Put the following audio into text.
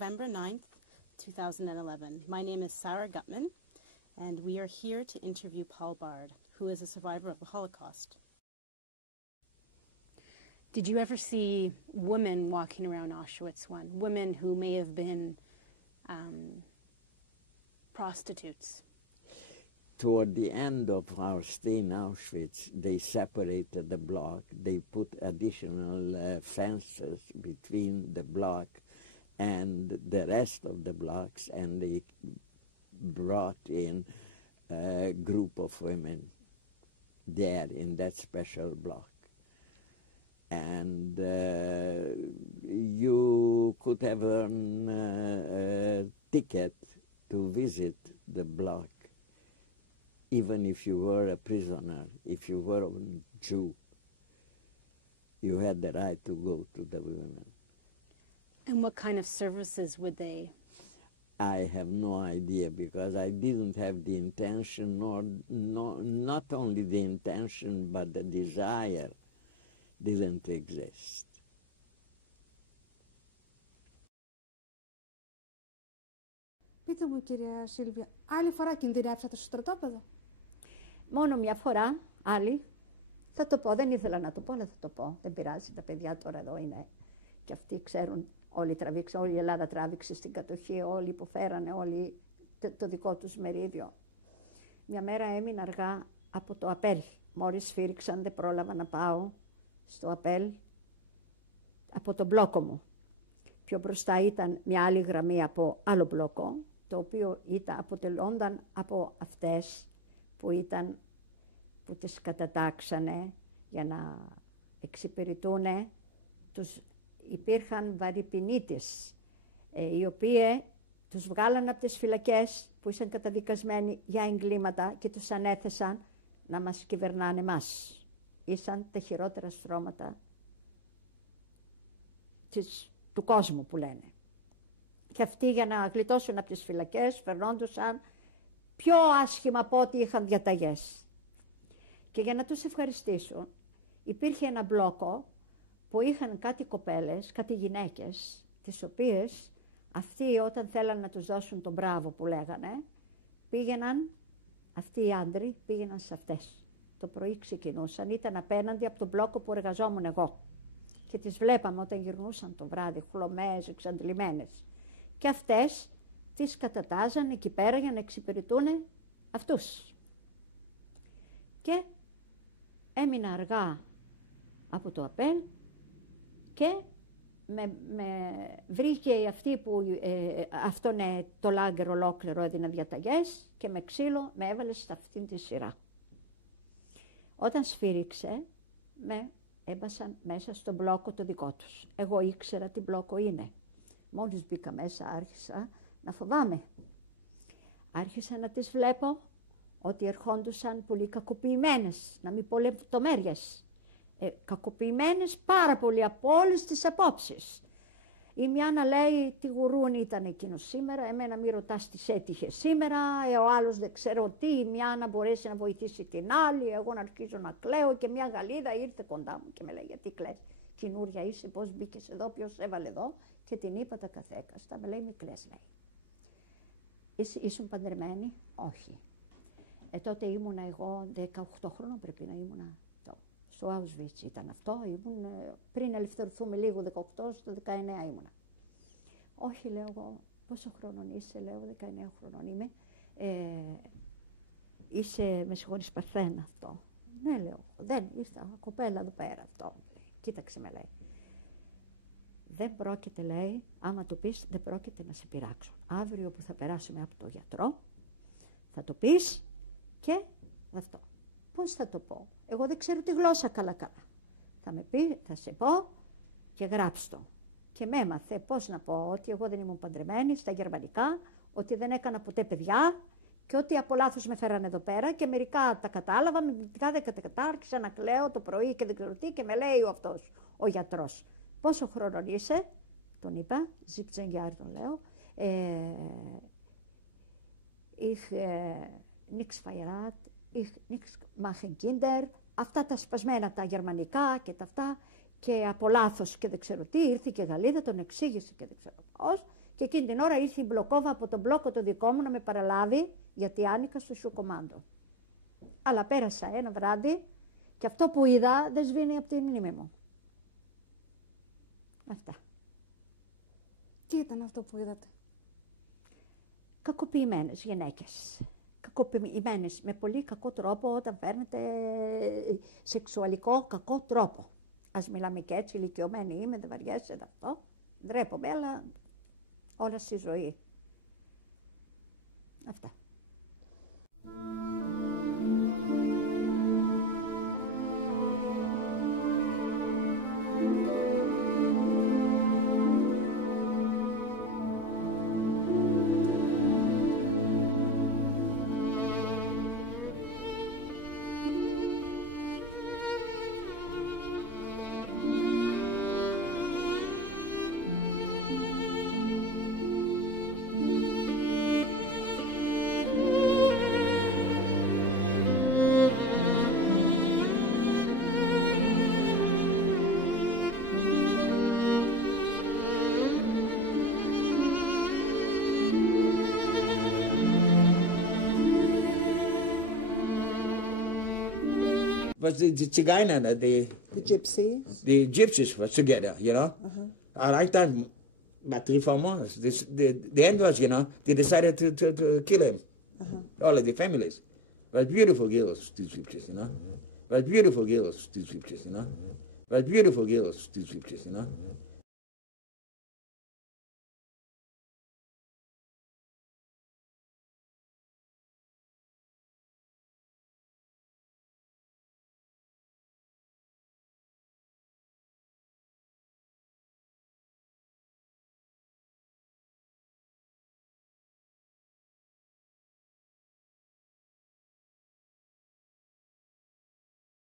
November 9th, 2011. My name is Sarah Gutman, and we are here to interview Paul Bard, who is a survivor of the Holocaust. Did you ever see women walking around Auschwitz I? Women who may have been prostitutes? Toward the end of our stay in Auschwitz, they separated the block. They put additional fences between the block and the rest of the blocks, and they brought in a group of women there in that special block. And you could have earned a ticket to visit the block, even if you were a prisoner, if you were a Jew. You had the right to go to the women. And what kind of services would they? I have no idea, because I didn't have the intention, not only the intention, but the desire didn't exist. Πείτε μου, κυρία Σίλβια, άλλη φορά κινδυνεύσατε στο στρατόπεδο? Μόνο μια φορά, άλλη. Θα το πω, δεν ήθελα να το πω, αλλά θα το πω. Δεν πειράζει, τα παιδιά τώρα εδώ είναι. Και αυτοί ξέρουν, όλοι τραβήξαν, όλη η Ελλάδα τράβηξε στην κατοχή, όλοι υποφέρανε, όλοι το δικό τους μερίδιο. Μια μέρα έμεινα αργά από το απέλ. Μόλις σφύριξαν, δεν πρόλαβα να πάω στο απέλ από τον μπλόκο μου. Πιο μπροστά ήταν μια άλλη γραμμή από άλλο μπλόκο, το οποίο αποτελώνταν από αυτές που τις κατατάξανε για να εξυπηρετούν υπήρχαν βαρυπινίτες, οι οποίοι τους βγάλαν από τις φυλακές που ήσαν καταδικασμένοι για εγκλήματα και τους ανέθεσαν να μας κυβερνάνε εμάς. Ήσαν τα χειρότερα στρώματα του κόσμου που λένε. Και αυτοί για να γλιτώσουν από τις φυλακές φερνόντουσαν πιο άσχημα από ό,τι είχαν διαταγές. Και για να τους ευχαριστήσουν υπήρχε ένα μπλόκο που είχαν κάτι κοπέλες, κάτι γυναίκες, τις οποίες αυτοί όταν θέλαν να τους δώσουν τον μπράβο που λέγανε, πήγαιναν, αυτοί οι άντροι πήγαιναν σε αυτές. Το πρωί ξεκινούσαν, ήταν απέναντι από τον μπλόκο που εργαζόμουν εγώ. Και τις βλέπαμε όταν γυρνούσαν το βράδυ, χλωμές, εξαντλημένες. Και αυτές τις κατατάζαν εκεί πέρα για να εξυπηρετούν αυτούς. Και έμεινα αργά από το απέλ και με βρήκε αυτή που αυτόν το λάγκερ ολόκληρο έδινε διαταγές και με ξύλο με έβαλε σε αυτήν τη σειρά. Όταν σφύριξε, με έμπασαν μέσα στον μπλόκο το δικό τους. Εγώ ήξερα τι μπλόκο είναι. Μόλις μπήκα μέσα άρχισα να φοβάμαι. Άρχισα να τις βλέπω ότι ερχόντουσαν πολύ κακοποιημένες, να μην πω λεπτομέρειες. Κακοποιημένες πάρα πολύ από όλες τις απόψεις. Η μια να λέει τι γουρούνι ήταν εκείνο σήμερα, εμένα μη ρωτάς τι έτυχε σήμερα, ο άλλος δεν ξέρω τι, η μια να μπορέσει να βοηθήσει την άλλη, εγώ να αρχίζω να κλαίω και μια Γαλλίδα ήρθε κοντά μου και με λέει γιατί κλαις, καινούρια είσαι, πώς μπήκες εδώ, ποιος έβαλε εδώ, και την είπα τα καθέκαστα, με λέει μη κλαις, λέει. Ήσουν παντρεμένη? Όχι. Τότε ήμουνα εγώ 18 χρόνων πρέπει να ήμουνα. Στο Auschwitz ήταν αυτό, πριν ελευθερωθούμε λίγο 18, στο 19 ήμουνα. Όχι, λέω εγώ, πόσο χρονών είσαι, λέω 19 χρονών είμαι. Είσαι, με συγχωρείς, Παρθένα αυτό. Ναι, λέω, δεν, ήρθα, κοπέλα εδώ πέρα αυτό. Κοίταξε με λέει. Δεν πρόκειται, λέει, άμα το πεις, δεν πρόκειται να σε πειράξω. Αύριο που θα περάσουμε από το γιατρό, θα το πεις και αυτό. Πώς θα το πω, εγώ δεν ξέρω τη γλώσσα καλά-καλά. Θα με πει, θα σε πω και γράψ' το. Και με έμαθε πώς να πω ότι εγώ δεν ήμουν παντρεμένη στα γερμανικά, ότι δεν έκανα ποτέ παιδιά και ότι από λάθος με φέρανε εδώ πέρα και μερικά τα κατάλαβα, μερικά δεν τα άρχισα να κλαίω το πρωί και δεν ξέρω τι και με λέει αυτός, ο γιατρός. Πόσο χρόνο είσαι, τον είπα, 17 Jahre τον λέω, ich nix verheiratet, ich nix machen Kinder, αυτά τα σπασμένα τα γερμανικά και τα αυτά και από λάθος και δεν ξέρω τι, ήρθε και η Γαλλίδα, τον εξήγησε και δεν ξέρω πώς Και εκείνη την ώρα ήρθε η Μπλοκόβα από τον μπλόκο το δικό μου να με παραλάβει, γιατί άνοικα στο σιουκομάντο. Αλλά πέρασα ένα βράδυ και αυτό που είδα δεν σβήνει από τη μνήμη μου. Αυτά. Τι ήταν αυτό που είδατε? Κακοποιημένες γυναίκες. Κακοποιημένες με πολύ κακό τρόπο, όταν φέρνετε σεξουαλικό κακό τρόπο. Ας μιλάμε και έτσι, ηλικιωμένη είμαι, δεν βαριέσαι αυτό. Ντρέπομαι, αλλά όλα στη ζωή. Αυτά. Was the Tzigayner, the gypsies. the gypsies was together, you know. I like that about 3-4 months. The end was, you know, they decided to kill him. All of the families. But beautiful girls, these gypsies, you know. But beautiful girls, these gypsies, you know. But beautiful girls, these gypsies, you know.